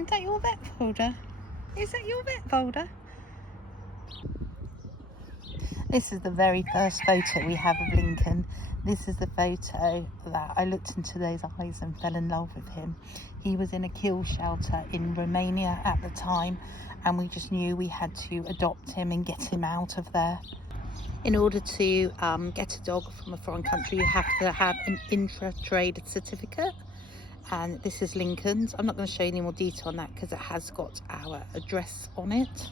Is that your vet folder? Is that your vet folder? This is the very first photo we have of Lincoln. This is the photo that I looked into those eyes and fell in love with him. He was in a kill shelter in Romania at the time, and we just knew we had to adopt him and get him out of there. In order to get a dog from a foreign country, you have to have an intra-trade certificate. And this is Lincoln's. I'm not going to show you any more detail on that because it has got our address on it.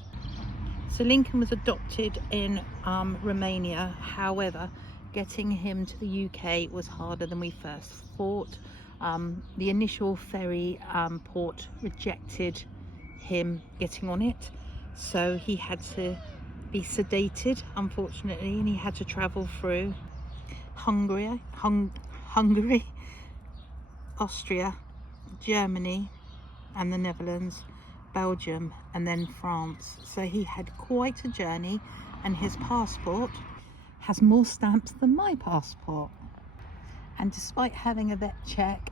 So Lincoln was adopted in Romania. However, getting him to the UK was harder than we first thought. The initial ferry port rejected him getting on it, so he had to be sedated, unfortunately, and he had to travel through Hungary, Austria, Germany and the Netherlands, Belgium and then France. So he had quite a journey, and his passport has more stamps than my passport. And despite having a vet check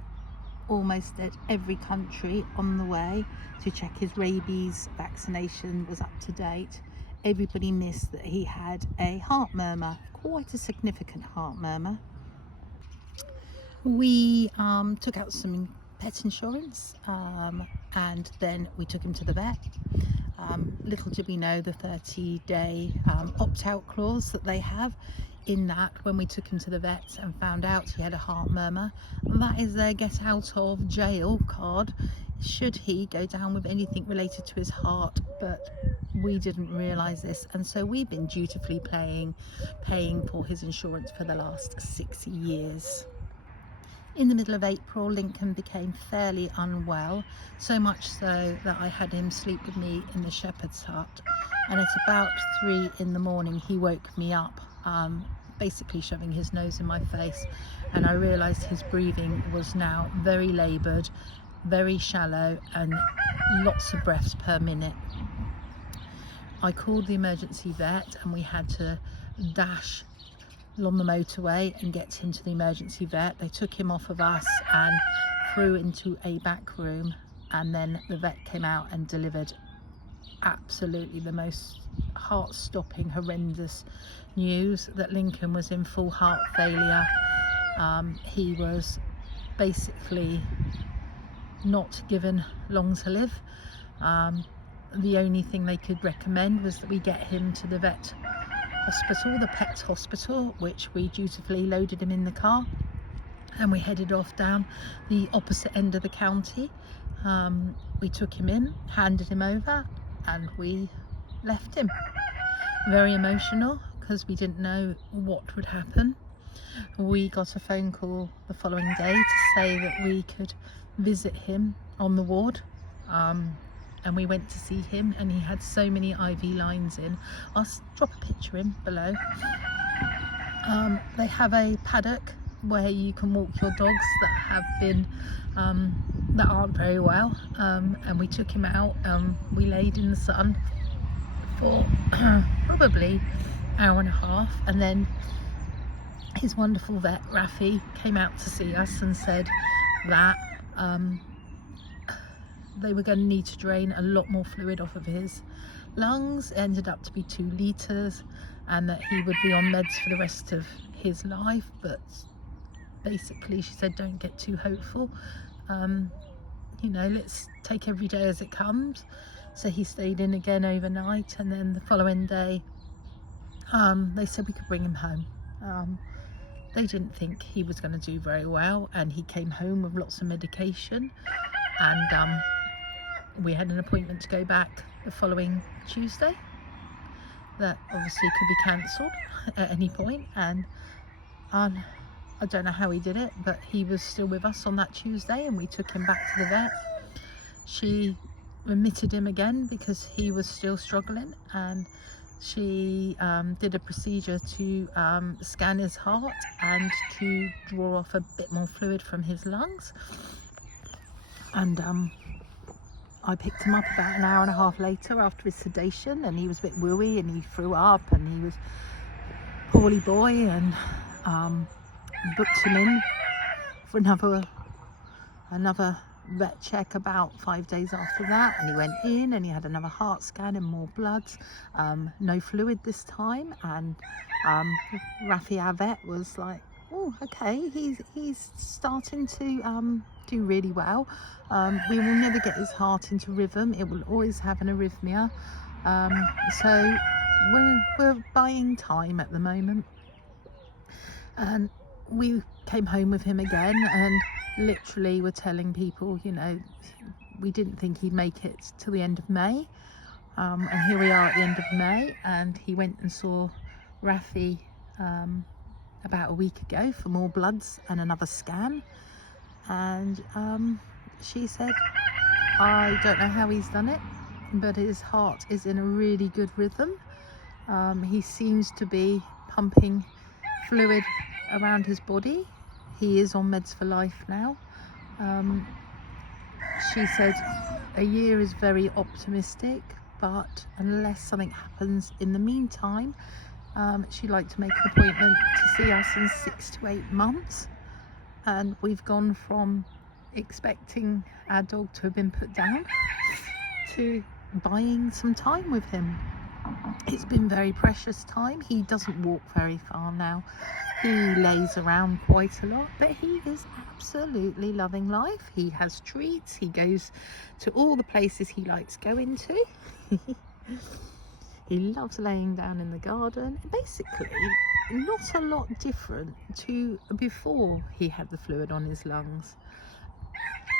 almost at every country on the way to check his rabies vaccination was up to date, everybody missed that he had a heart murmur, quite a significant heart murmur. We took out some pet insurance and then we took him to the vet. Little did we know the 30-day opt-out clause that they have, in that when we took him to the vet and found out he had a heart murmur, that is their get out of jail card should he go down with anything related to his heart. But we didn't realise this, and so we've been dutifully paying for his insurance for the last 6 years. In the middle of April, Lincoln became fairly unwell, so much so that I had him sleep with me in the shepherd's hut, and at about 3 in the morning he woke me up, basically shoving his nose in my face, and I realised his breathing was now very laboured, very shallow, and lots of breaths per minute. I called the emergency vet and we had to dash along the motorway and get him to the emergency vet. They took him off of us and threw into a back room, and then the vet came out and delivered absolutely the most heart-stopping, horrendous news that Lincoln was in full heart failure. He was basically not given long to live. The only thing they could recommend was that we get him to the vet hospital, the pet hospital, which we dutifully loaded him in the car and we headed off down the opposite end of the county. We took him in, handed him over, and we left him. Very emotional because we didn't know what would happen. We got a phone call the following day to say that we could visit him on the ward, and we went to see him, and he had so many IV lines in. I'll drop a picture in below. They have a paddock where you can walk your dogs that have been that aren't very well, and we took him out. We laid in the sun for probably an hour and a half, and then his wonderful vet Rafi came out to see us and said that they were going to need to drain a lot more fluid off of his lungs. It ended up to be 2 litres, and that he would be on meds for the rest of his life. But basically she said, don't get too hopeful, you know, let's take every day as it comes. So he stayed in again overnight, and then the following day they said we could bring him home. They didn't think he was going to do very well, and he came home with lots of medication, and we had an appointment to go back the following Tuesday that obviously could be cancelled at any point, and I don't know how he did it, but he was still with us on that Tuesday, and we took him back to the vet. She admitted him again because he was still struggling, and she did a procedure to scan his heart and to draw off a bit more fluid from his lungs. And I picked him up about an hour and a half later after his sedation, and he was a bit wooey and he threw up and he was a poorly boy, and booked him in for another vet check about 5 days after that, and he went in and he had another heart scan and more bloods, no fluid this time. And Rafi, our vet, was like, oh, okay, he's starting to do really well. We will never get his heart into rhythm, it will always have an arrhythmia. So we're buying time at the moment. And we came home with him again, and literally we're telling people, you know, we didn't think he'd make it till the end of May. And here we are at the end of May, and he went and saw Rafi about a week ago for more bloods and another scan. And she said, I don't know how he's done it, but his heart is in a really good rhythm. He seems to be pumping fluid around his body. He is on meds for life now. She said a year is very optimistic, but unless something happens in the meantime, she'd like to make an appointment to see us in 6 to 8 months. And we've gone from expecting our dog to have been put down to buying some time with him. It's been very precious time. He doesn't walk very far now. He lays around quite a lot, but he is absolutely loving life. He has treats. He goes to all the places he likes going to. He loves laying down in the garden. Basically, not a lot different to before he had the fluid on his lungs.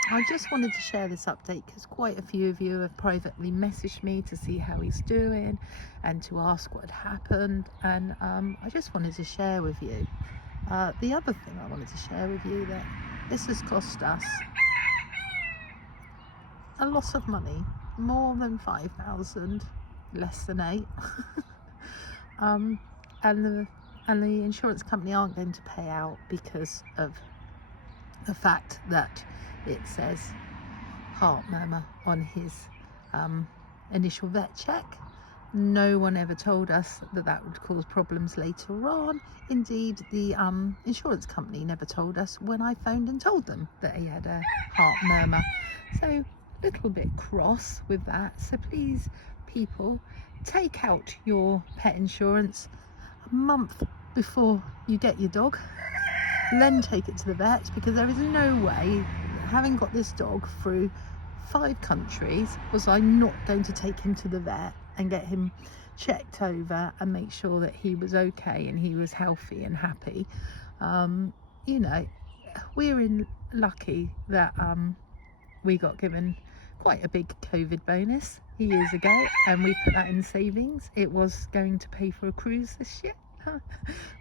I just wanted to share this update because quite a few of you have privately messaged me to see how he's doing and to ask what had happened, and I just wanted to share with you. The other thing I wanted to share with you, that this has cost us a lot of money, more than 5,000, less than 8. And the insurance company aren't going to pay out because of the fact that it says heart murmur on his initial vet check. No one ever told us that that would cause problems later on. Indeed, the insurance company never told us when I phoned and told them that he had a heart murmur. So a little bit cross with that. So please, people, take out your pet insurance a month before you get your dog, then take it to the vet, because there is no way, having got this dog through 5 countries, was I not going to take him to the vet and get him checked over and make sure that he was okay and he was healthy and happy. You know, we're lucky that we got given quite a big COVID bonus years ago, and we put that in savings. It was going to pay for a cruise this year.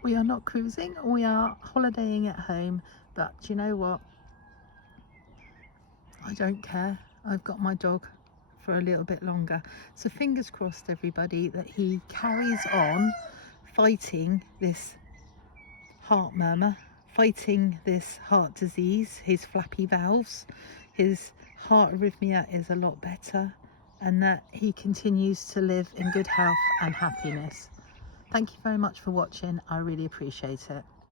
We are not cruising, we are holidaying at home, but you know what, I don't care. I've got my dog for a little bit longer. So fingers crossed, everybody, that he carries on fighting this heart murmur, fighting this heart disease, his flappy valves. His heart arrhythmia is a lot better, and that he continues to live in good health and happiness. Thank you very much for watching. I really appreciate it.